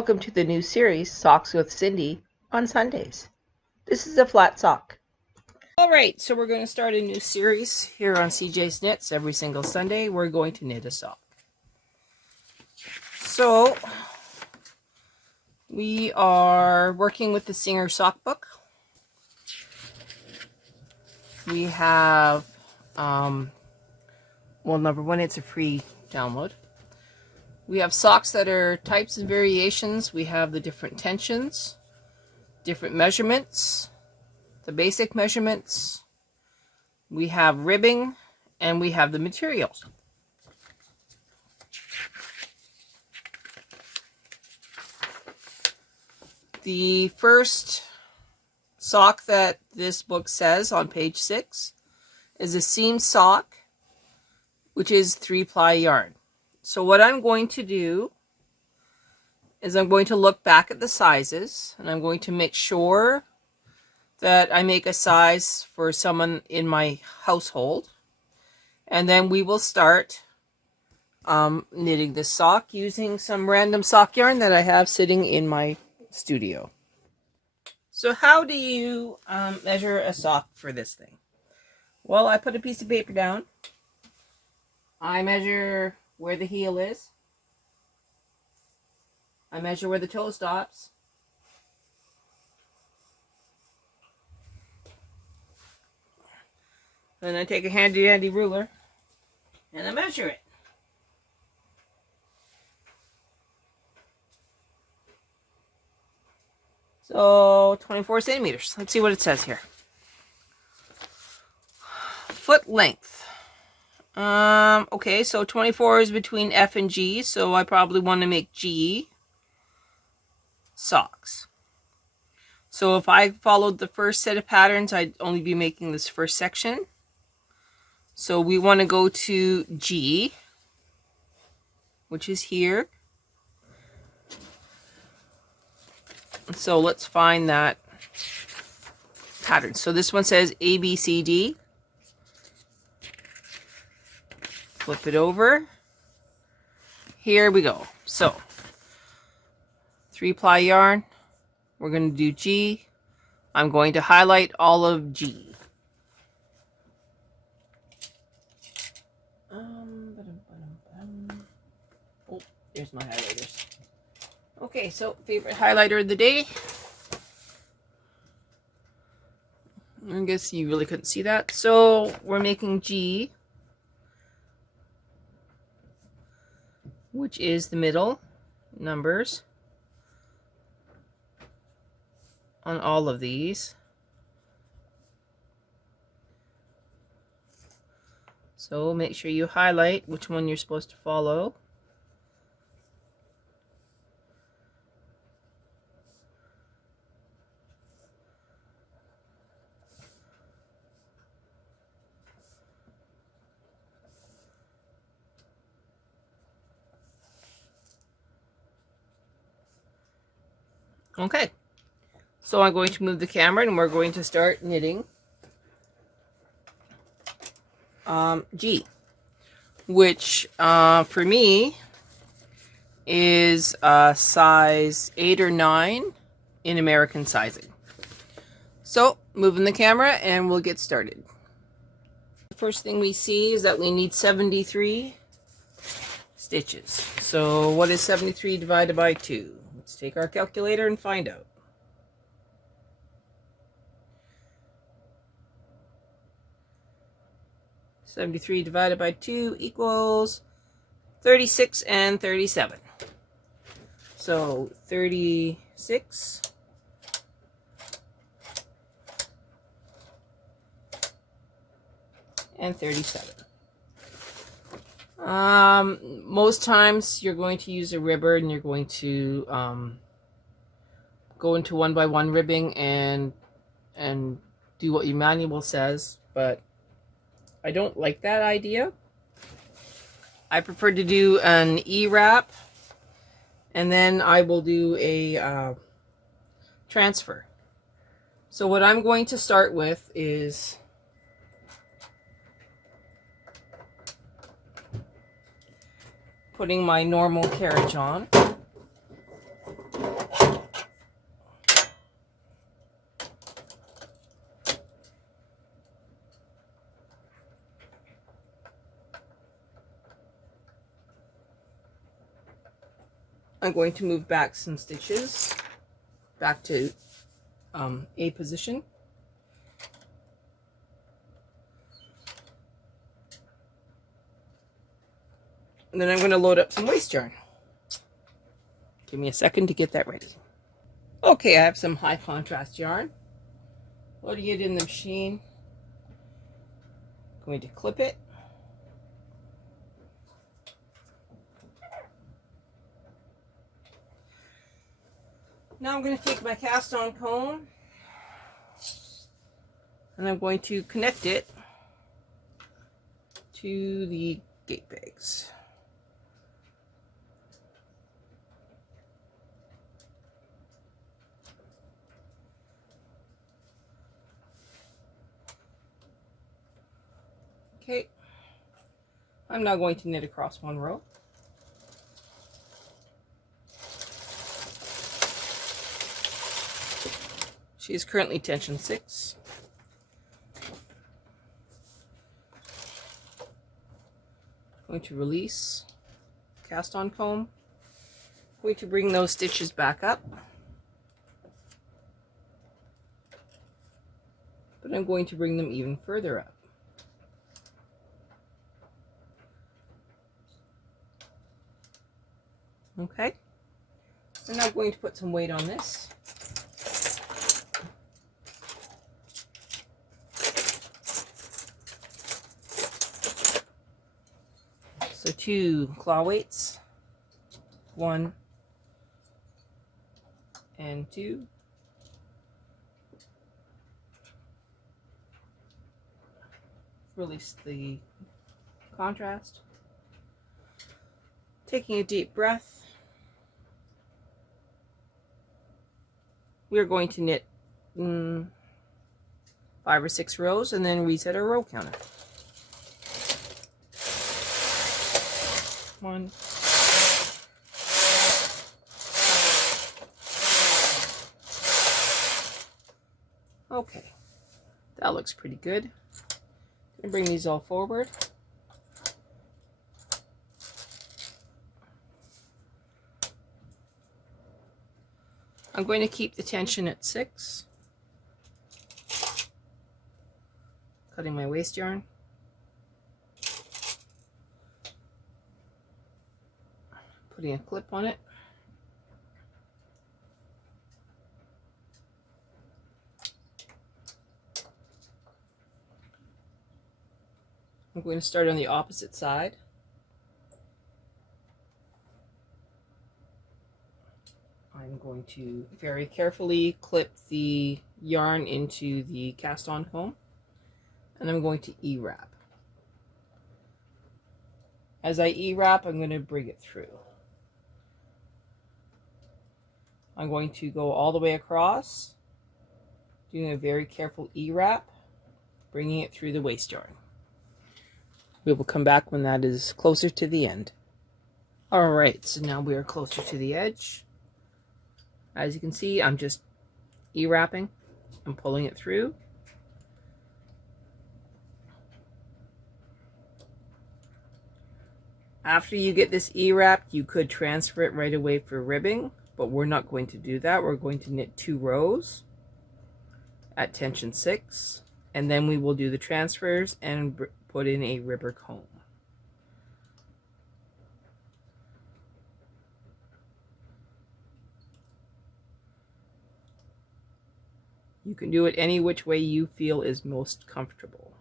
Welcome to the new series, Socks with Cindy, on Sundays. This is a flat sock. Alright, so we're going to start a new series here on CJ's Knits. Every single Sunday, we're going to knit a sock. So, we are working with the Singer sock book. We have, well, number one, it's a free download. We have socks that are types and variations. We have the different tensions, different measurements, the basic measurements. We have ribbing, and we have the materials. The first sock that this book says on page 6 is a seam sock, which is 3-ply yarn. So what I'm going to do is I'm going to look back at the sizes, and I'm going to make sure that I make a size for someone in my household. And then we will start knitting this sock using some random sock yarn that I have sitting in my studio. So how do you measure a sock for this thing? Well, I put a piece of paper down. I measure where the heel is. I measure where the toe stops. Then I take a handy dandy ruler and I measure it. So 24 centimeters. Let's see what it says here. Foot length. Okay, so 24 is between F and G, so I probably want to make G socks. So if I followed the first set of patterns, I'd only be making this first section. So we want to go to G, which is here. So let's find that pattern. So this one says A, B, C, D. Flip it over. Here we go. So 3-ply yarn. We're going to do G. I'm going to highlight all of G. Oh, there's my highlighters. Okay, so favorite highlighter of the day. I guess you really couldn't see that. So we're making G, which is the middle numbers on all of these. So make sure you highlight which one you're supposed to follow. Okay, so I'm going to move the camera and we're going to start knitting G, which for me is size 8 or 9 in American sizing. So moving the camera and we'll get started. The first thing we see is that we need 73 stitches. So what is 73 divided by 2? Let's take our calculator and find out. $73 divided by 2 equals 36 and 37. So 36 and 37. Most times you're going to use a ribber and you're going to go into 1x1 ribbing and do what your manual says, but I don't like that idea. I prefer to do an E-wrap, and then I will do a transfer. So what I'm going to start with is putting my normal carriage on. I'm going to move back some stitches back to A position. And then I'm going to load up some waste yarn. Give me a second to get that ready. Okay, I have some high contrast yarn. Loading it in the machine. Going to clip it. Now I'm going to take my cast on comb and I'm going to connect it to the gate pegs. Okay, I'm now going to knit across one row. She is currently tension 6. Going to release, cast on comb. Going to bring those stitches back up. But I'm going to bring them even further up. Okay, I'm now going to put some weight on this. So 2 claw weights, 1 and 2. Release the contrast. Taking a deep breath. We're going to knit 5 or 6 rows and then reset our row counter. 1, 2. Okay, that looks pretty good. I'm going to bring these all forward. I'm going to keep the tension at 6. Cutting my waste yarn. Putting a clip on it. I'm going to start on the opposite side. I'm going to very carefully clip the yarn into the cast on comb, and I'm going to E-wrap. As I E-wrap, I'm going to bring it through. I'm going to go all the way across, doing a very careful E-wrap, bringing it through the waste yarn. We will come back when that is closer to the end. Alright, so now we are closer to the edge. As you can see, I'm just E-wrapping and pulling it through. After you get this E-wrapped, you could transfer it right away for ribbing, but we're not going to do that. We're going to knit 2 rows at tension 6, and then we will do the transfers and put in a ribber comb. You can do it any which way you feel is most comfortable.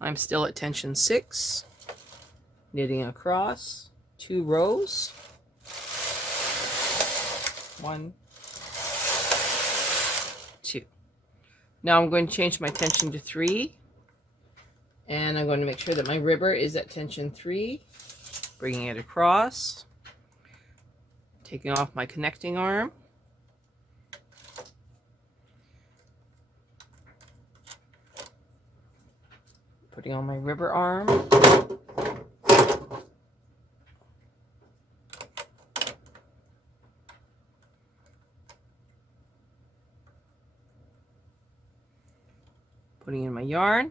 I'm still at tension 6, knitting across 2 rows. 1, 2. Now I'm going to change my tension to 3, and I'm going to make sure that my ribber is at tension 3, bringing it across, taking off my connecting arm, putting on my ribber arm, putting in my yarn,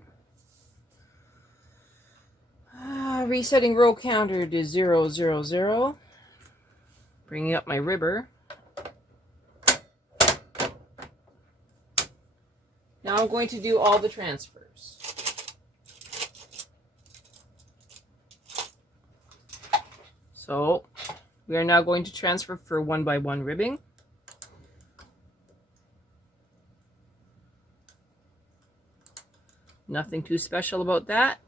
resetting row counter to 0, 0, 0. Bringing up my ribber. Now I'm going to do all the transfers. So we are now going to transfer for 1x1 ribbing. Nothing too special about that.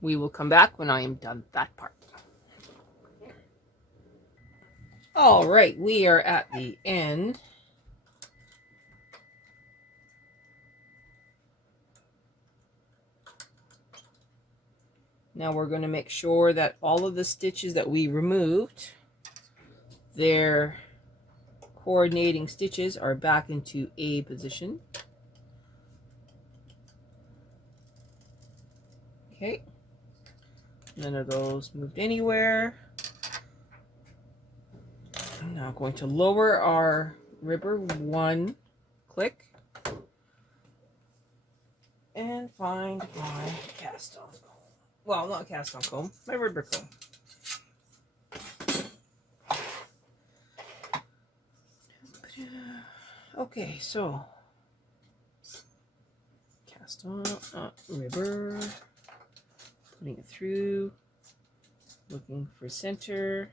We will come back when I am done that part. All right, we are at the end. Now we're going to make sure that all of the stitches that we removed, their coordinating stitches are back into A position. Okay, none of those moved anywhere. I'm now going to lower our ribber 1 click and find my cast on comb. Well, not cast on comb, my ribber comb. Okay, so cast on ribber, putting it through, looking for center.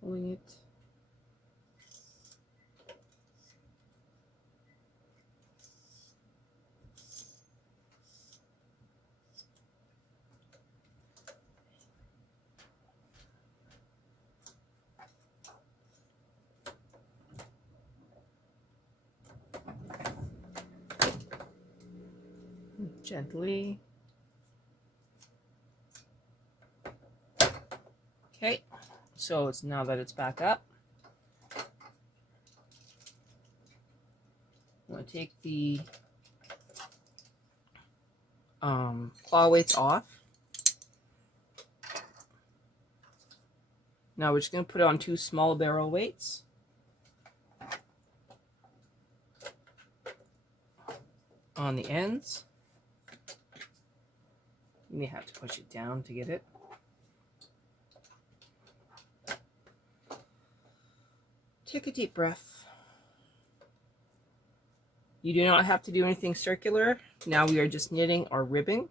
Pulling it. Gently. Okay, so it's now that it's back up. I'm going to take the claw weights off. Now we're just going to put on 2 small barrel weights. On the ends. You may have to push it down to get it. Take a deep breath. You do not have to do anything circular. Now we are just knitting or ribbing.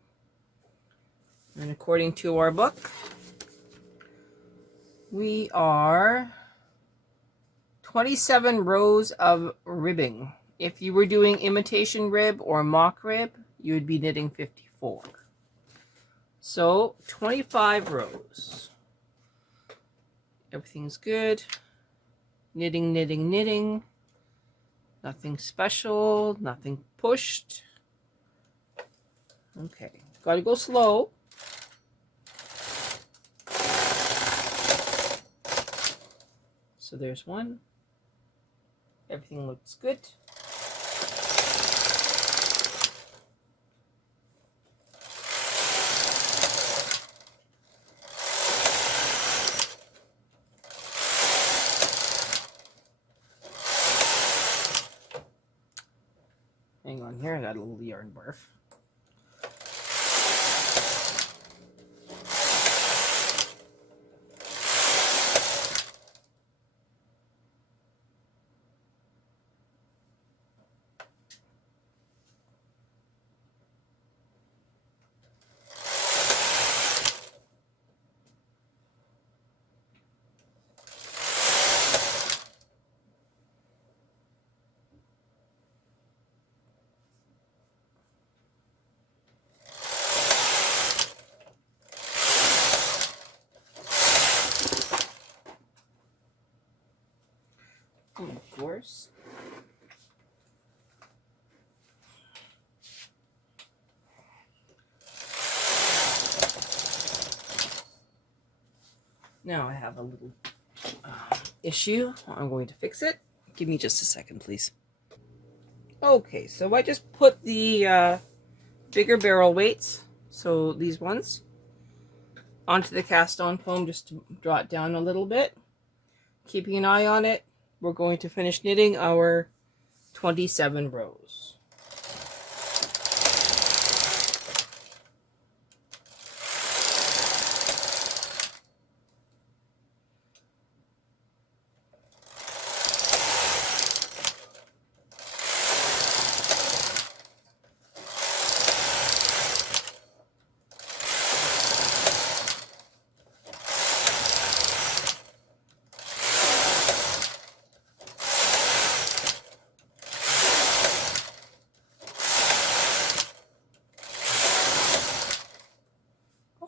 And according to our book, we are 27 rows of ribbing. If you were doing imitation rib or mock rib, you would be knitting 54. So 25 rows. Everything's good. Knitting, knitting, knitting. Nothing special, nothing pushed. Okay, gotta go slow. So there's one. Everything looks good. Hang on here, I got a little yarn barf. Of course. Now I have a little issue. I'm going to fix it. Give me just a second, please. Okay, so I just put the bigger barrel weights, so these ones, onto the cast on foam just to draw it down a little bit. Keeping an eye on it, we're going to finish knitting our 27 rows.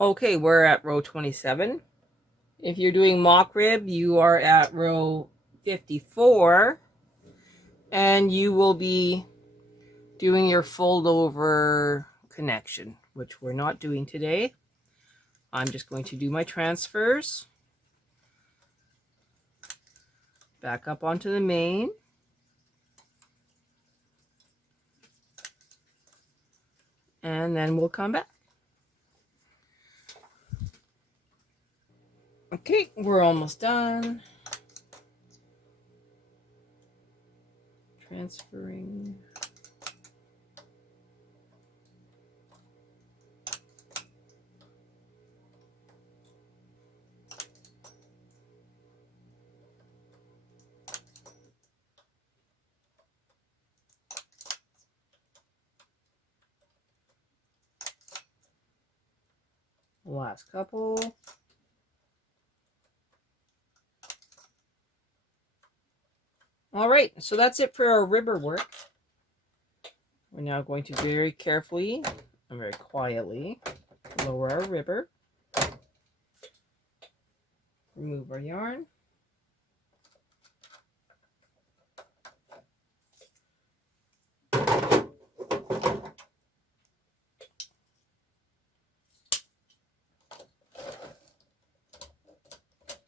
Okay, we're at row 27. If you're doing mock rib, you are at row 54, and you will be doing your fold over connection, which we're not doing today. I'm just going to do my transfers. Back up onto the main. And then we'll come back. Okay, we're almost done. Transferring. Last couple. All right, so that's it for our ribber work. We're now going to very carefully and very quietly lower our ribber. Remove our yarn.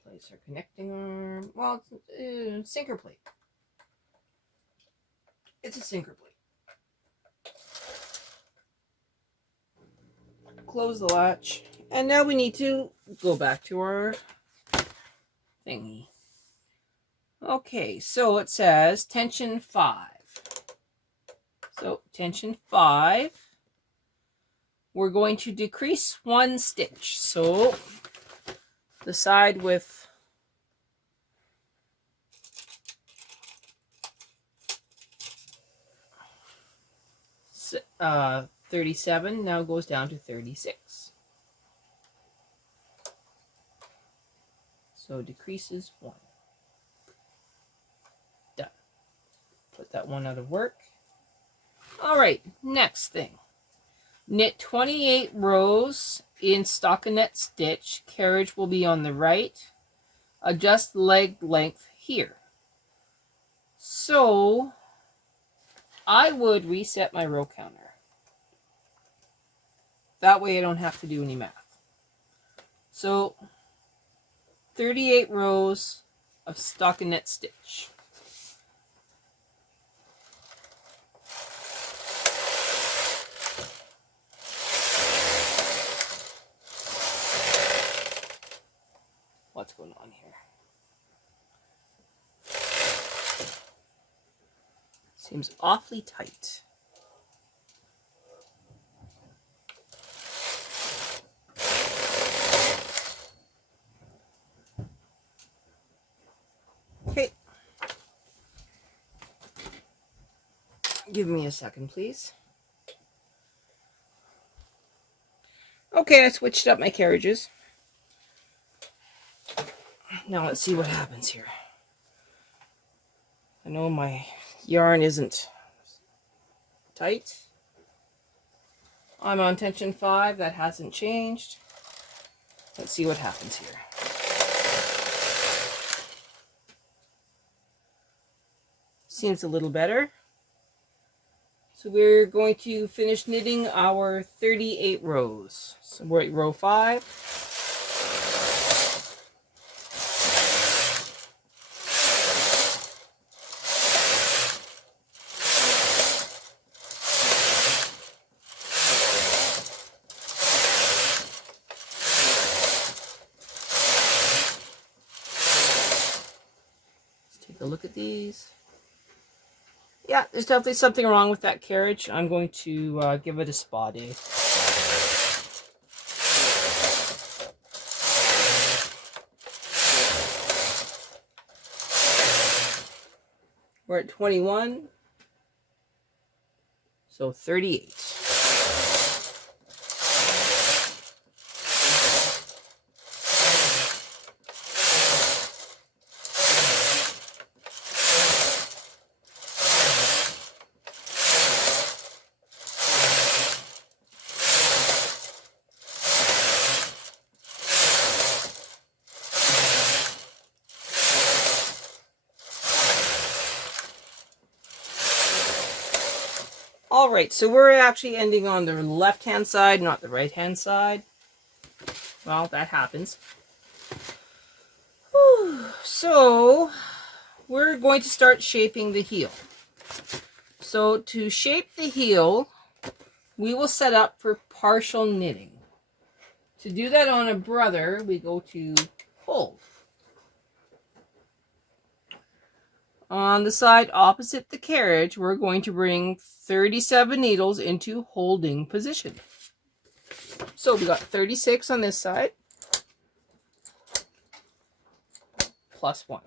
Place our connecting arm. Well, it's a sinker plate. It's a sinker plate. Close the latch. And now we need to go back to our thingy. Okay, so it says tension 5. So tension 5. We're going to decrease 1 stitch. So the side with 37 now goes down to 36. So decreases 1. Done. Put that one out of work. All right, next thing. Knit 28 rows in stockinette stitch. Carriage will be on the right. Adjust leg length here. So I would reset my row counter. That way I don't have to do any math. So 38 rows of stockinette stitch. What's going on here? Seems awfully tight. Okay. Give me a second, please. Okay, I switched up my carriages. Now let's see what happens here. I know my yarn isn't tight. I'm on tension 5. That hasn't changed. Let's see what happens here. Seems a little better. So we're going to finish knitting our 38 rows. So we're at row 5. take a look at these. Yeah, there's definitely something wrong with that carriage. I'm going to give it a spa day. We're at 21, so 38. All right, so we're actually ending on the left-hand side, not the right-hand side. Well, that happens. Whew. So, we're going to start shaping the heel. So, to shape the heel, we will set up for partial knitting. To do that on a brother, we go to hold. On the side opposite the carriage, we're going to bring 37 needles into holding position. So we got 36 on this side, plus 1.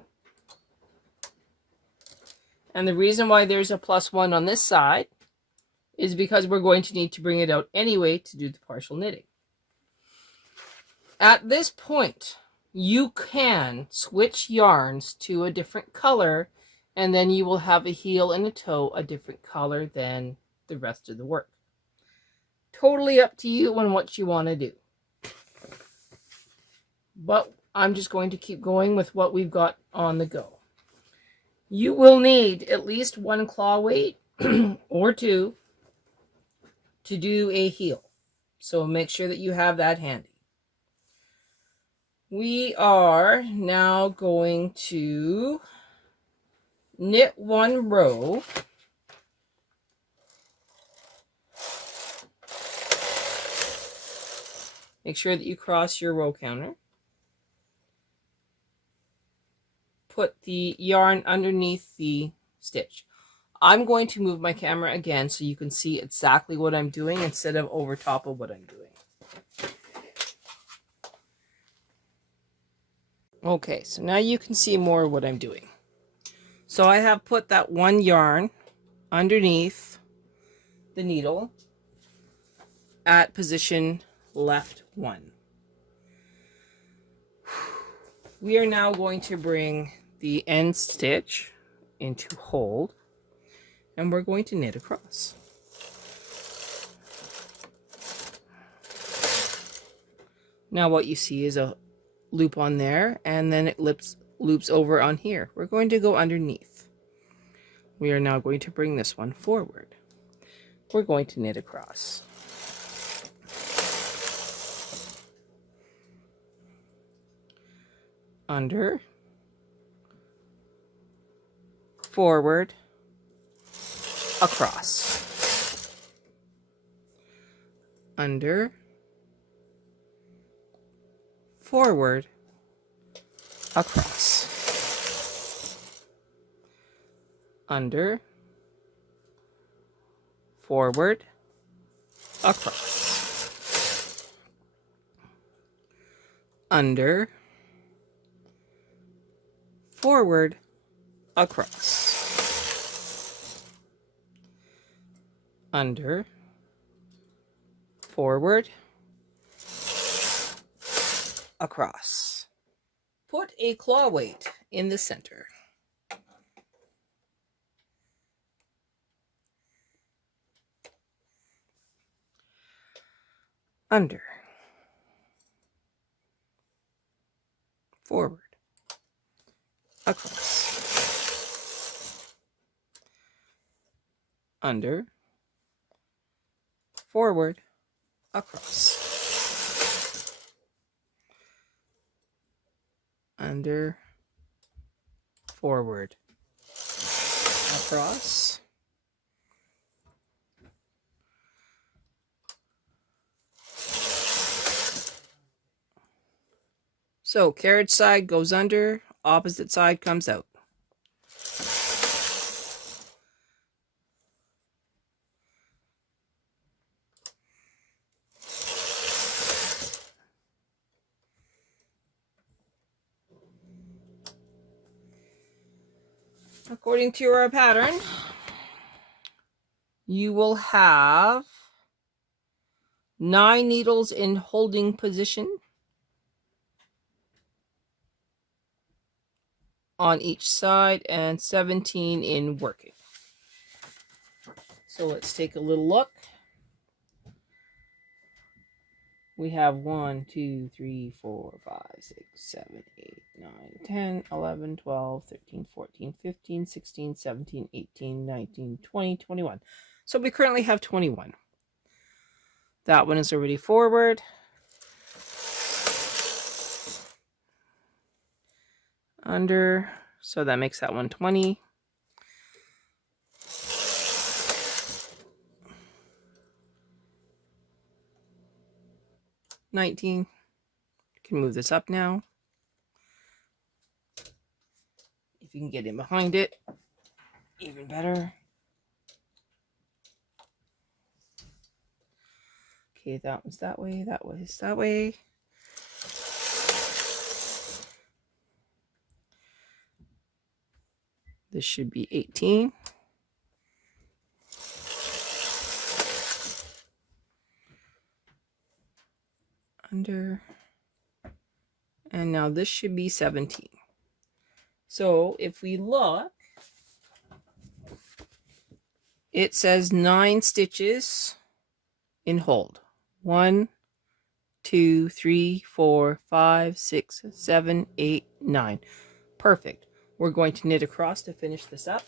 And the reason why there's a plus 1 on this side is because we're going to need to bring it out anyway to do the partial knitting. At this point, you can switch yarns to a different color, and then you will have a heel and a toe a different color than the rest of the work. Totally up to you on what you want to do. But I'm just going to keep going with what we've got on the go. You will need at least 1 claw weight or 2 to do a heel. So make sure that you have that handy. We are now going to knit 1 row. Make sure that you cross your row counter. Put the yarn underneath the stitch. I'm going to move my camera again so you can see exactly what I'm doing instead of over top of what I'm doing. Okay, so now you can see more of what I'm doing. So I have put that 1 yarn underneath the needle at position left 1. We are now going to bring the end stitch into hold, and we're going to knit across. Now what you see is a loop on there, and then it loops over on here. We're going to go underneath. We are now going to bring this one forward. We're going to knit across. Under, forward, across. Under, forward, across. Under, forward, across. Under, forward, across. Under, forward, across. Put a claw weight in the center. Under, forward, across. Under, forward, across. Under, forward, across. So carriage side goes under, opposite side comes out. According to our pattern, you will have 9 needles in holding position on each side and 17 in working. So let's take a little look. We have 1, 2, 3, 4, 5, 6, 7, 8, 9, 10, 11, 12, 13, 14, 15, 16, 17, 18, 19, 20, 21. So we currently have 21. That one is already forward. Under, so that makes that one 20. 19. Can move this up now. If you can get in behind it, even better. Okay, that was that way, that was that way. This should be 18. Under. And now this should be 17. So if we look, it says 9 stitches in hold. 1, 2, 3, 4, 5, 6, 7, 8, 9. Perfect. We're going to knit across to finish this up.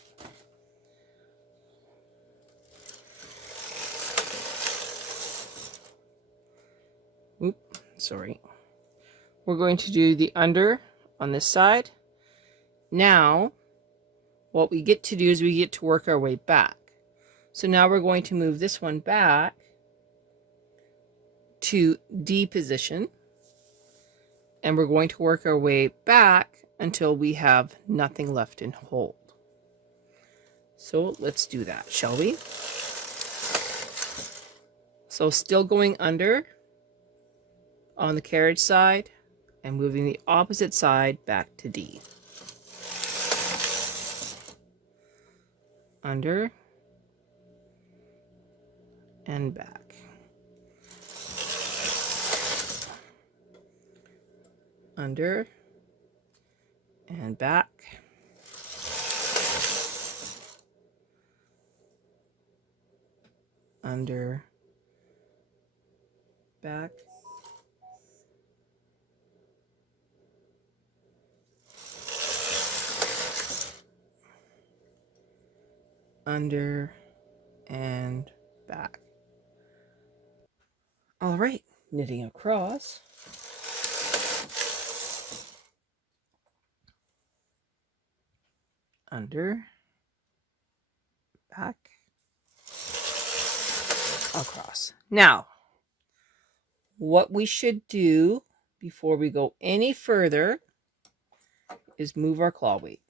Sorry. We're going to do the under on this side. Now, what we get to do is we get to work our way back. So now we're going to move this one back to D position. And we're going to work our way back until we have nothing left in hold. So let's do that, shall we? So still going under on the carriage side and moving the opposite side back to D. Under and back. Under and back. Under, back. Under and back. All right, knitting across. Under, back, across. Now, what we should do before we go any further is move our claw weight.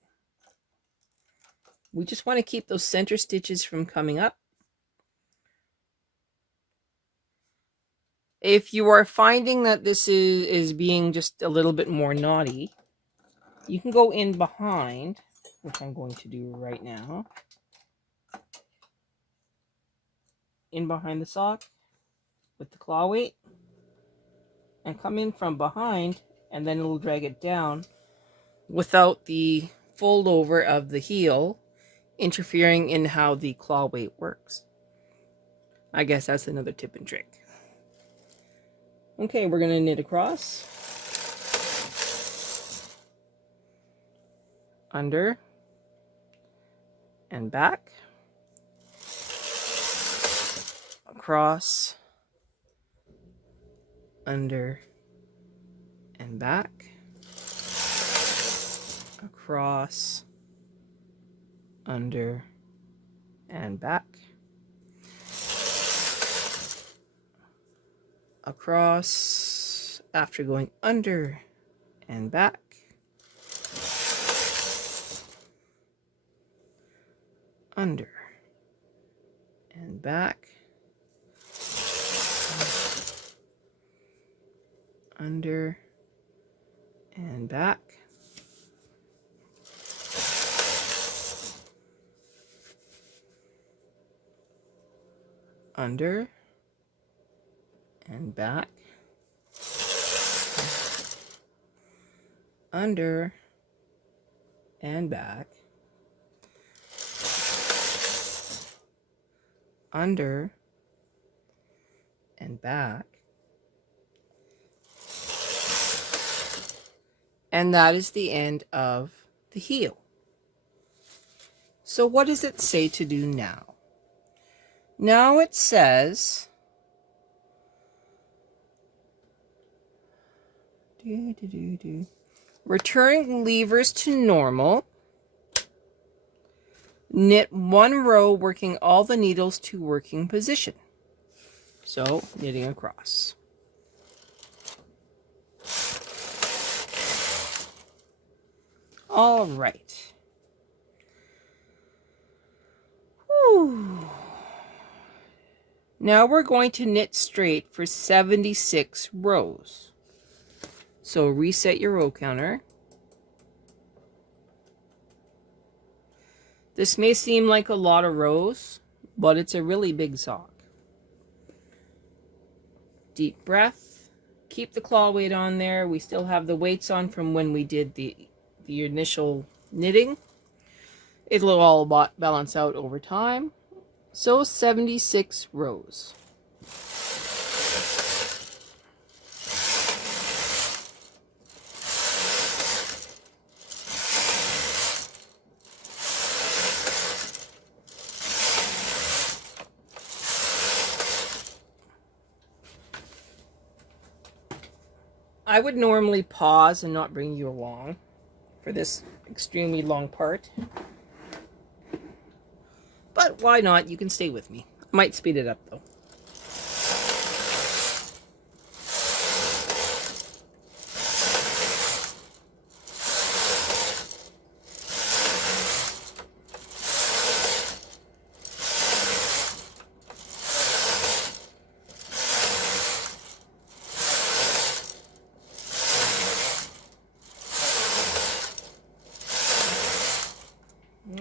We just want to keep those center stitches from coming up. If you are finding that this is being just a little bit more naughty, you can go in behind, which I'm going to do right now. In behind the sock with the claw weight and come in from behind, and then it'll drag it down without the fold over of the heel interfering in how the claw weight works. I guess that's another tip and trick. Okay, we're going to knit across. Under and back. Across. Under and back. Across. Under and back. Across after going under and back. Under and back. Under and back. under and back, under and back, under and back, and that is the end of the heel. So what does it say to do now? Now it says return levers to normal. Knit one row, working all the needles to working position. So, knitting across. All right. Whew. Now we're going to knit straight for 76 rows. So reset your row counter. This may seem like a lot of rows, but it's a really big sock. Deep breath. Keep the claw weight on there. We still have the weights on from when we did the initial knitting. It'll all balance out over time. So 76 rows. I would normally pause and not bring you along for this extremely long part. But why not? You can stay with me. I might speed it up though.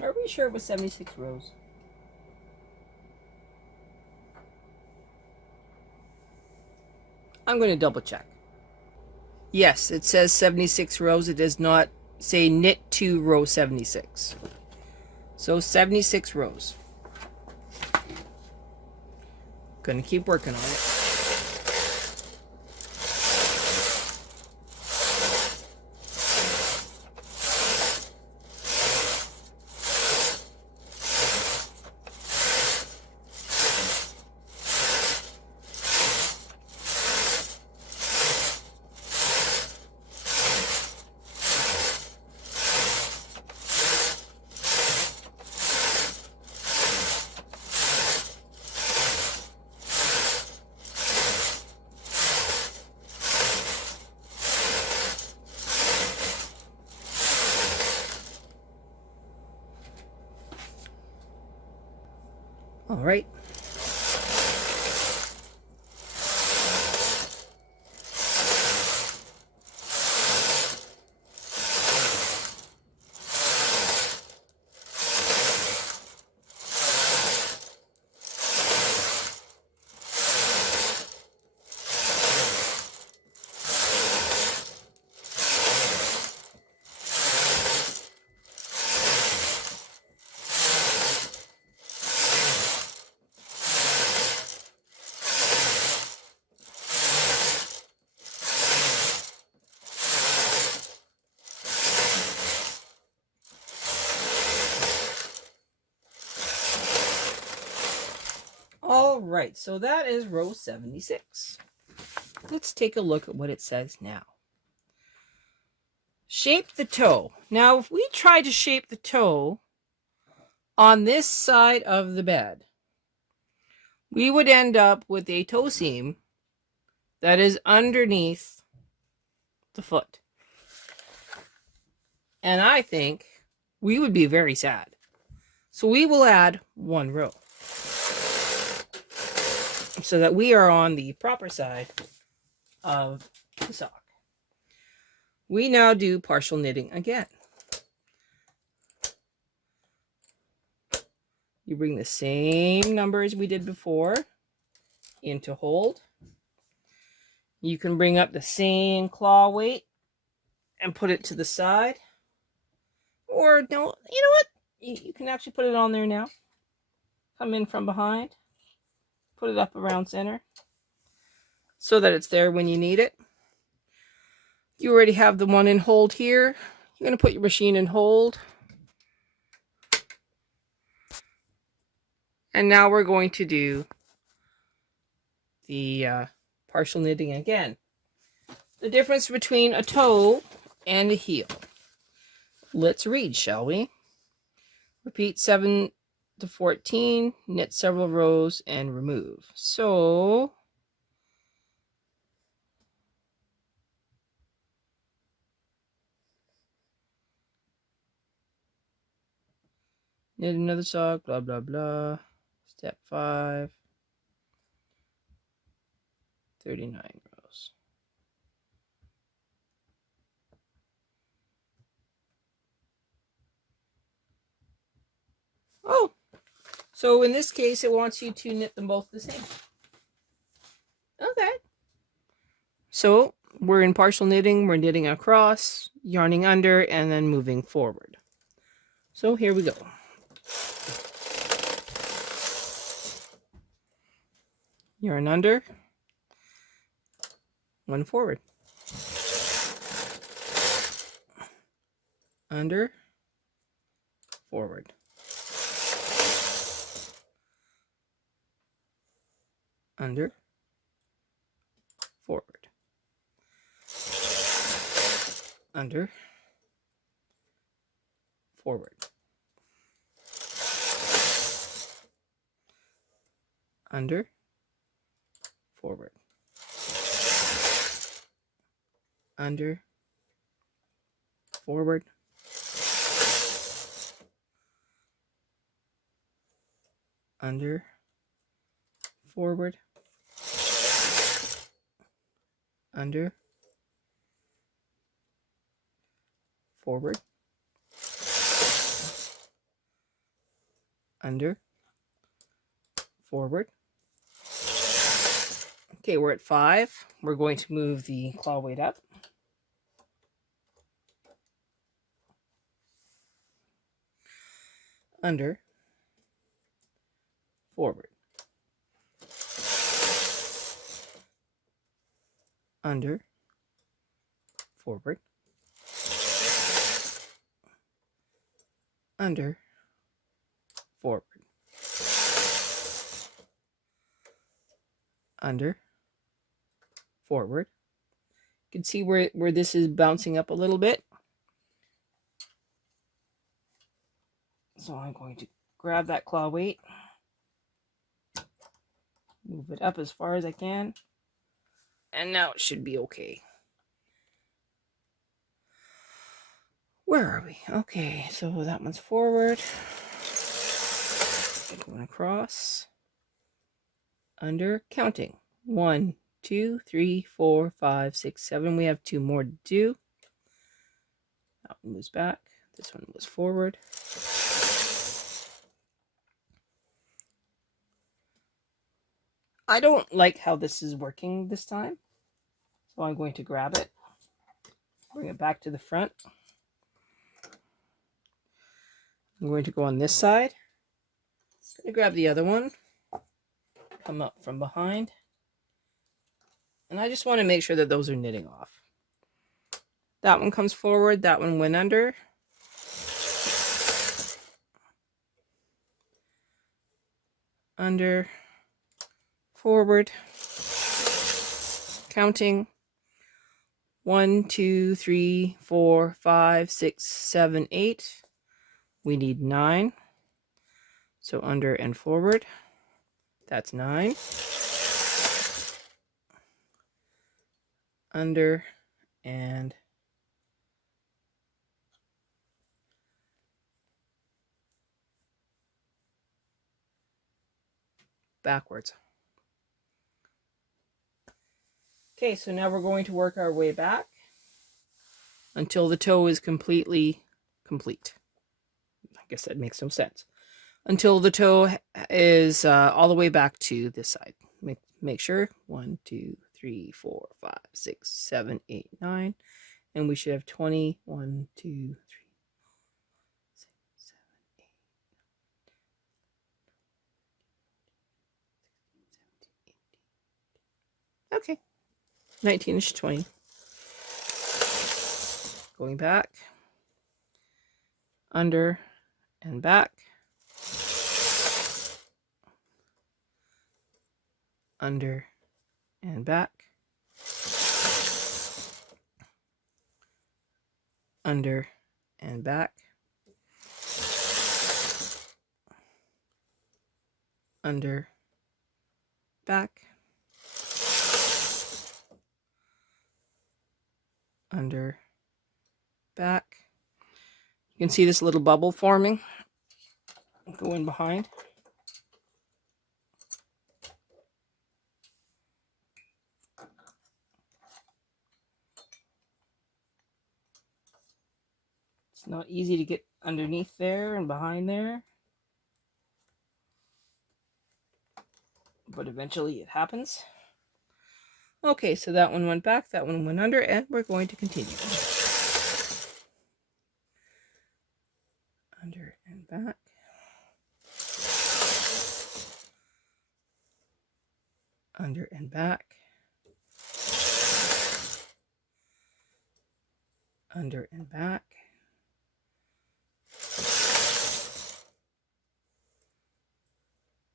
Are we sure it was 76 rows? I'm going to double check. Yes, it says 76 rows. It does not say knit to row 76. So 76 rows. Going to keep working on it. All right. All right, so that is row 76. Let's take a look at what it says now. Shape the toe. Now, if we try to shape the toe on this side of the bed, we would end up with a toe seam that is underneath the foot. And I think we would be very sad. So we will add one row, so that we are on the proper side of the sock. We now do partial knitting again. You bring the same number as we did before. into hold. You can bring up the same claw weight and put it to the side. Or, no, you know what? You can actually put it on there now. Come in from behind. Put it up around center so that it's there when you need it. You already have the one in hold here. You're going to put your machine in hold. And now we're going to do the partial knitting again. The difference between a toe and a heel. Let's read, shall we? Repeat 7 to 14, knit several rows, and remove. So, knit another sock, blah, blah, blah. Step 5, 39 rows. Oh, so in this case, it wants you to knit them both the same. Okay. So we're in partial knitting. We're knitting across, yarning under, and then moving forward. So here we go. Yarn under, one forward. Under, forward. Under, forward. Under, forward. Under, forward. Under, forward. Under, forward. Under, forward. Under, forward. Okay, we're at 5. We're going to move the claw weight up. Under, forward. Under, forward. Under, forward. Under, forward. You can see where this is bouncing up a little bit. So I'm going to grab that claw weight, move it up as far as I can, and now it should be okay. Where are we? Okay, so that one's forward, going across, under, counting. 1, 2, 3, 4, 5, 6, 7. We have 2 more to do. That one moves back. This one was forward. I don't like how this is working this time, so I'm going to grab it, bring it back to the front. I'm going to go on this side. I'm going to grab the other one, come up from behind, and I just want to make sure that those are knitting off. That one comes forward, that one went under. Under, forward, counting. 1, 2, 3, 4, 5, 6, 7, 8. We need 9. So under and forward. That's 9. Under and backwards. Okay, so now we're going to work our way back until the toe is completely complete. I guess that makes some sense. Until the toe is all the way back to this side. make sure. 1, 2, 3, 4, 5, 6, 7, 8, 9. And we should have 20. 1, 2, 3, 6, 7, 8. Okay. 19 is 20. Going back. Under and back. Under and back. Under and back. Under, back. Under, back. You can see this little bubble forming. Go in behind. It's not easy to get underneath there and behind there, but eventually it happens. Okay, so that one went back, that one went under, and we're going to continue. Under and back. Under and back. Under and back.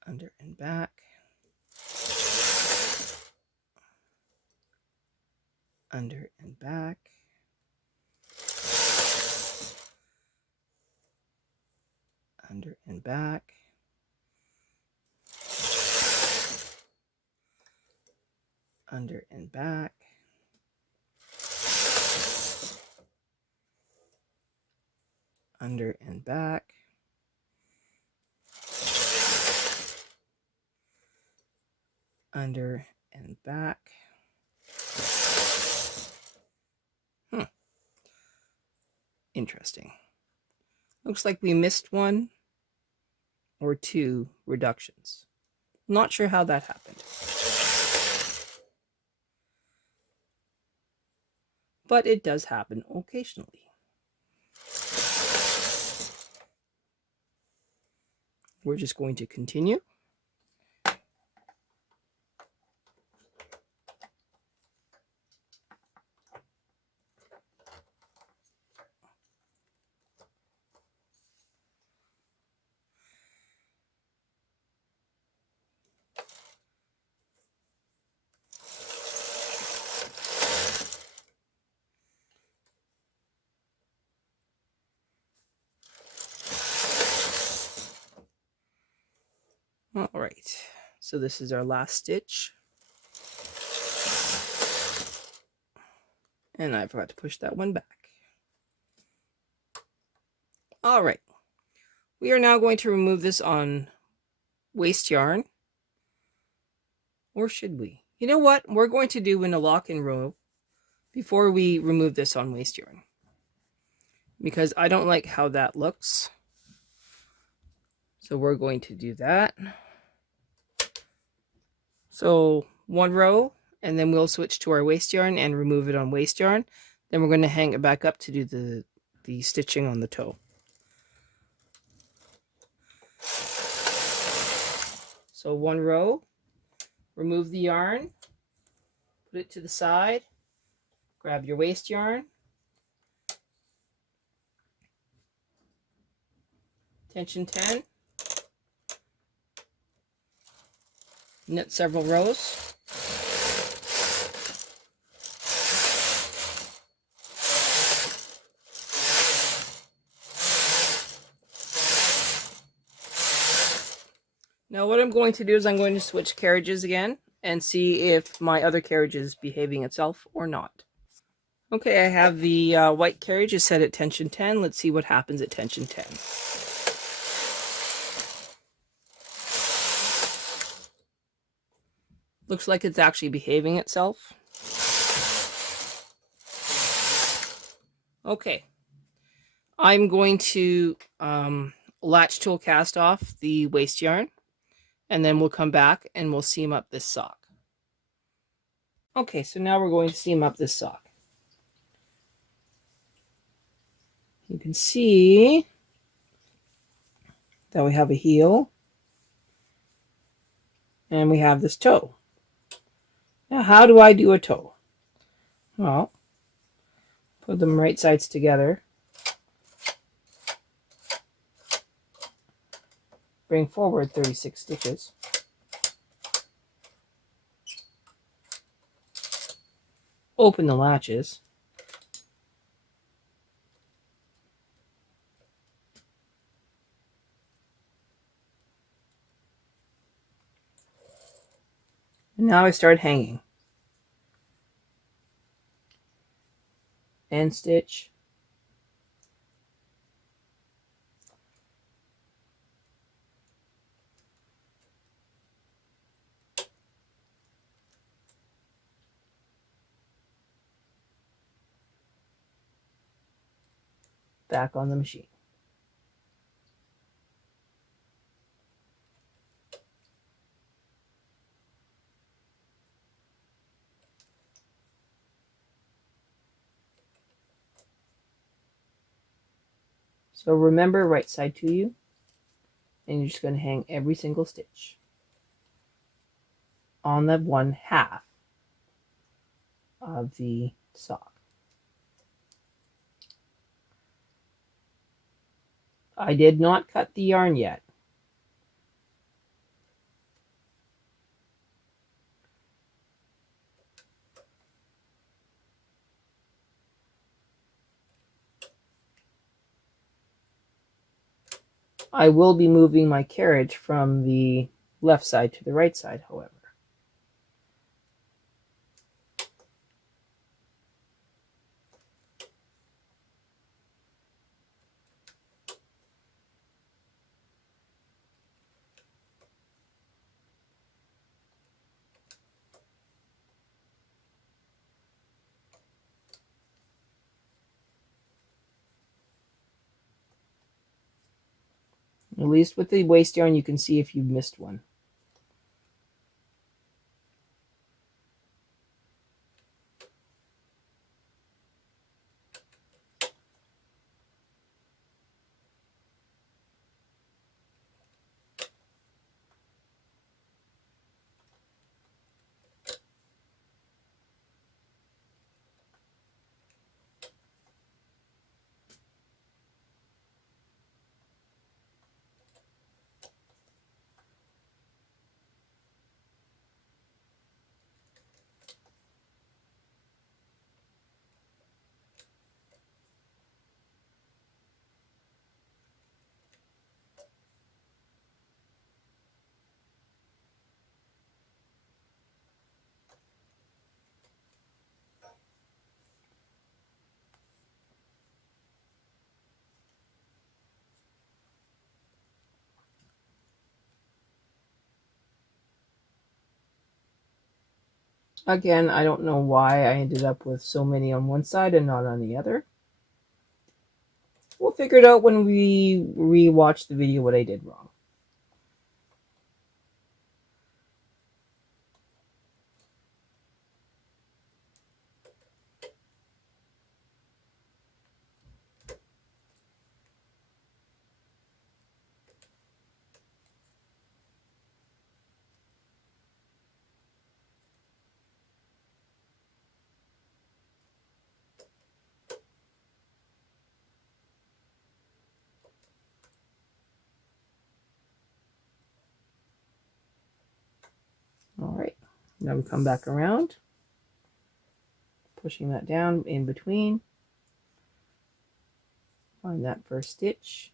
Under and back. Under and back. Under and back. Under and back. Under and back. Under and back. Interesting. Looks like we missed one or two reductions. Not sure how that happened. But it does happen occasionally. We're just going to continue. All right, so this is our last stitch. And I forgot to push that one back. All right, we are now going to remove this on waste yarn. Or should we? You know what? We're going to do in a lock and row before we remove this on waste yarn, because I don't like how that looks. So we're going to do that. So one row, and then we'll switch to our waste yarn and remove it on waste yarn. Then we're going to hang it back up to do the stitching on the toe. So one row, remove the yarn, put it to the side, grab your waste yarn, tension 10, knit several rows. Now what I'm going to do is I'm going to switch carriages again and see if my other carriage is behaving itself or not. Okay, I have the white carriage is set at tension 10. Let's see what happens at tension 10. Looks like it's actually behaving itself. Okay, I'm going to latch tool cast off the waste yarn, and then we'll come back and we'll seam up this sock. Okay, so now we're going to seam up this sock. You can see that we have a heel and we have this toe. Now, how do I do a toe? Well, put them right sides together. Bring forward 36 stitches. Open the latches. And now I start hanging. End stitch. Back on the machine. So remember, right side to you, and you're just going to hang every single stitch on the 1/2 of the sock. I did not cut the yarn yet. I will be moving my carriage from the left side to the right side, however. At least with the waste yarn, you can see if you've missed one. Again, I don't know why I ended up with so many on one side and not on the other. We'll figure it out when we re-watch the video what I did wrong. All right, now we come back around, pushing that down in between. Find that first stitch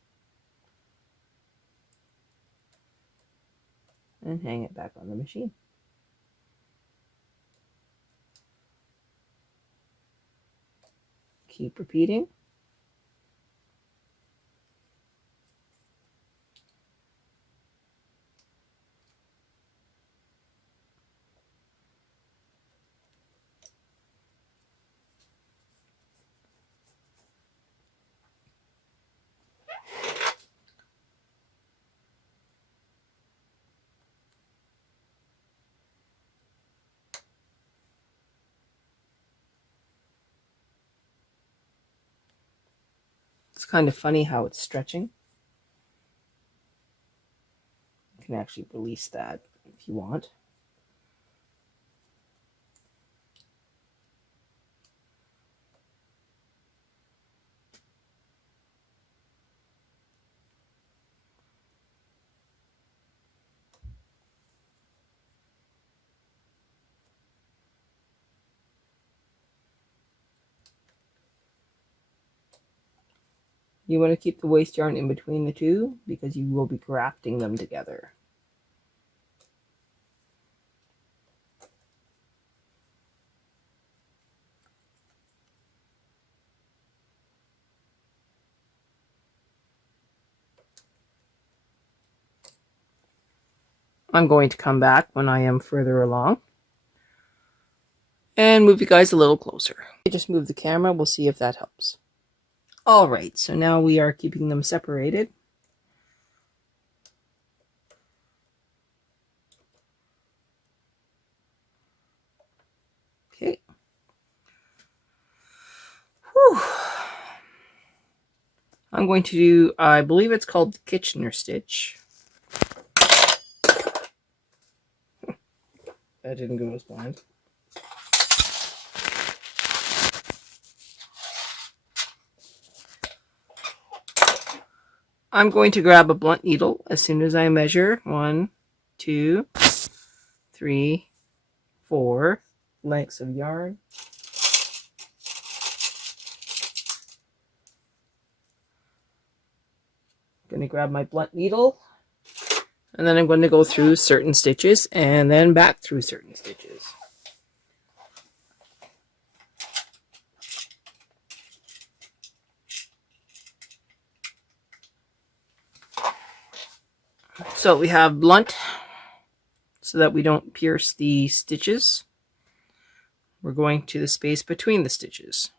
and hang it back on the machine. Keep repeating. It's kind of funny how it's stretching. You can actually release that if you want. You want to keep the waste yarn in between the two because you will be grafting them together. I'm going to come back when I am further along and move you guys a little closer. Just move the camera, we'll see if that helps. Alright, so now we are keeping them separated. Okay. Whew. I'm going to do, I believe it's called the Kitchener stitch. That didn't go as planned. I'm going to grab a blunt needle as soon as I measure 1, 2, 3, 4 lengths of yarn. I'm going to grab my blunt needle, and then I'm going to go through certain stitches and then back through certain stitches. So we have blunt so that we don't pierce the stitches. We're going to the space between the stitches.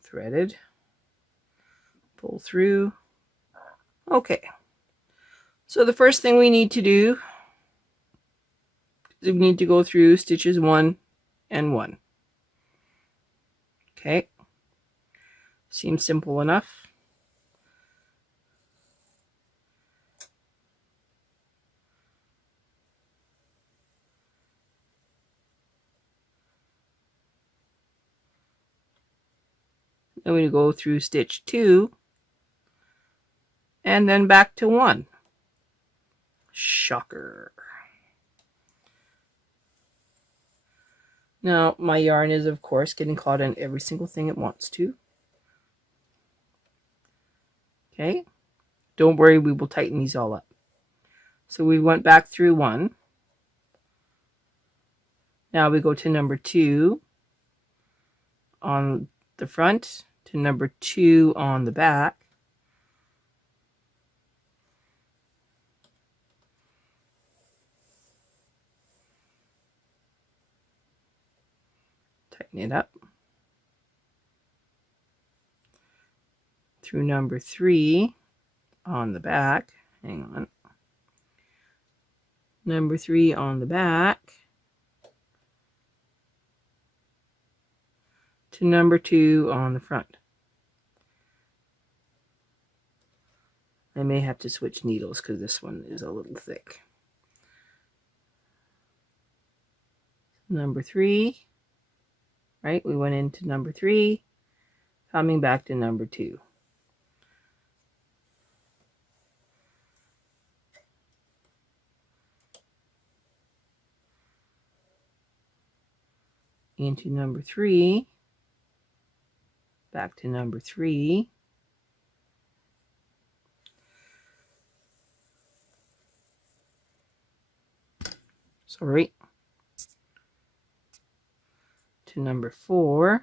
Threaded, pull through. Okay, so the first thing we need to do is we need to go through stitches 1 and 1. Okay, seems simple enough. Then we go through stitch 2 and then back to 1. Shocker. Now my yarn is of course getting caught in every single thing it wants to. Okay, don't worry, we will tighten these all up. So we went back through 1. Now we go to number 2 on the front, to number 2 on the back. Tighten it up. Through number 3 on the back. Hang on. Number 3 on the back. To number 2 on the front. I may have to switch needles because this one is a little thick. Number 3, right? We went into number 3, coming back to number 2. Into number 3, back to number 3. Sorry. To number 4.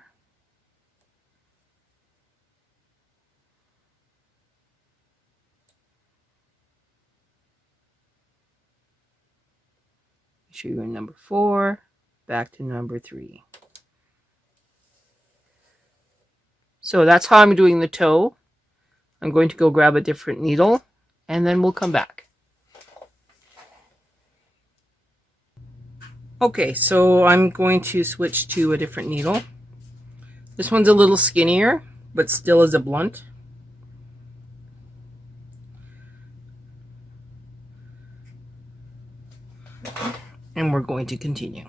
Show you in number 4, back to number 3. So that's how I'm doing the toe. I'm going to go grab a different needle and then we'll come back. Okay, so I'm going to switch to a different needle. This one's a little skinnier, but still is a blunt. And we're going to continue.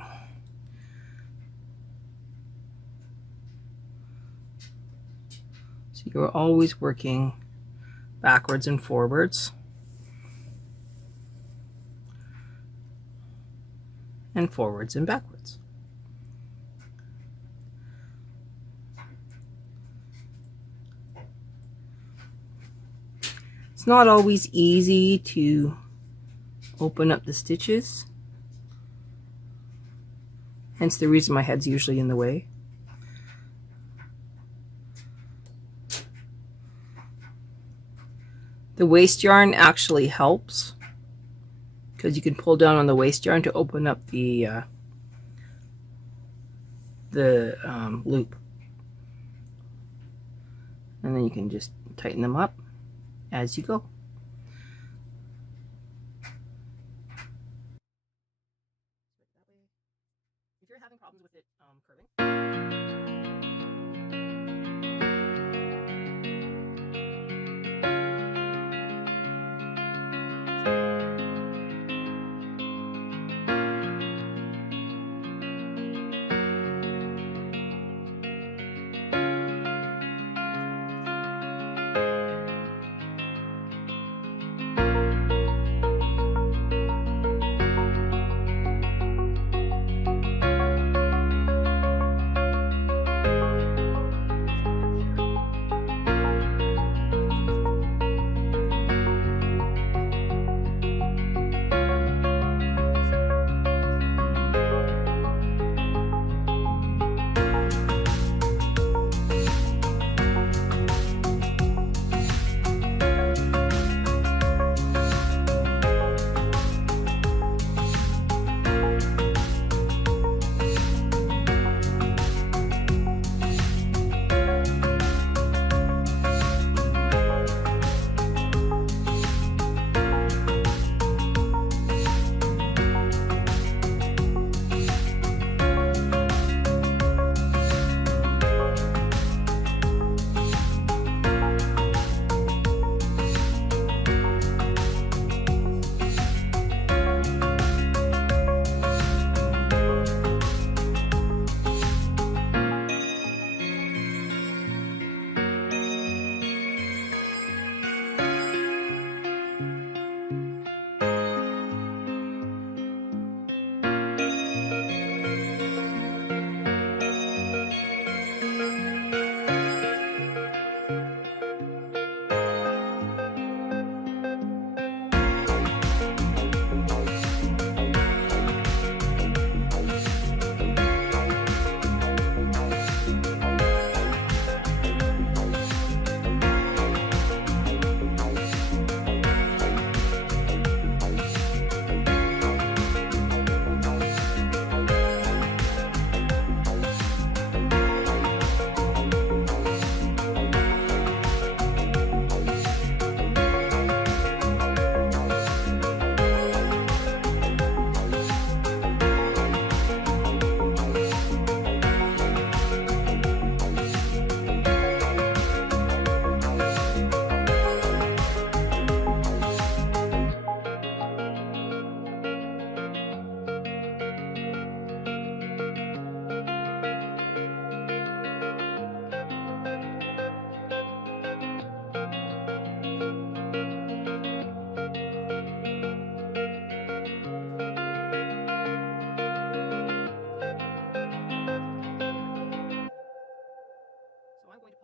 So you're always working backwards and forwards. And forwards and backwards. It's not always easy to open up the stitches, hence the reason my head's usually in the way. The waste yarn actually helps, because you can pull down on the waste yarn to open up the loop, and then you can just tighten them up as you go. If you're having problems with it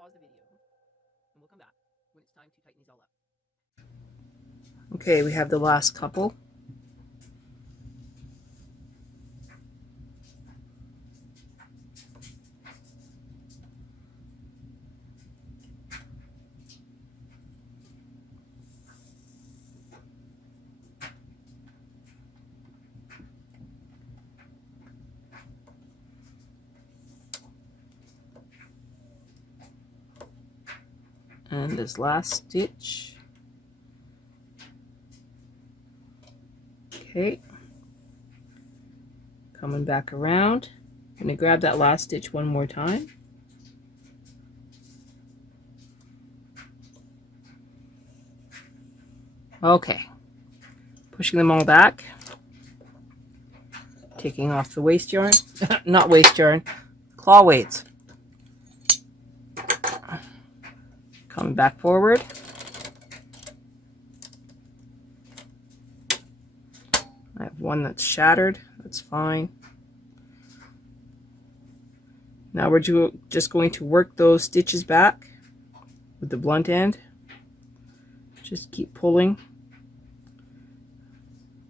curving, and we'll come back when it's time to tighten these all up. Okay, we have the last couple. And this last stitch. Okay. Coming back around. I'm going to grab that last stitch one more time. Okay. Pushing them all back. Taking off the waste yarn. Not waste yarn. Claw weights. Coming back forward. I have one that's shattered. That's fine. Now we're just going to work those stitches back with the blunt end. Just keep pulling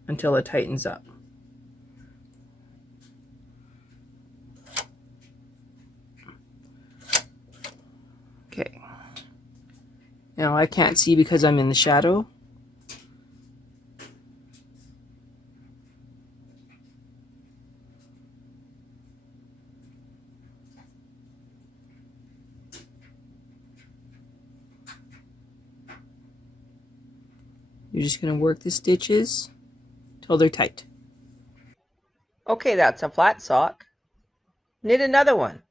until it tightens up. Okay. Now I can't see because I'm in the shadow. You're just going to work the stitches till they're tight. Okay, that's a flat sock. Knit another one.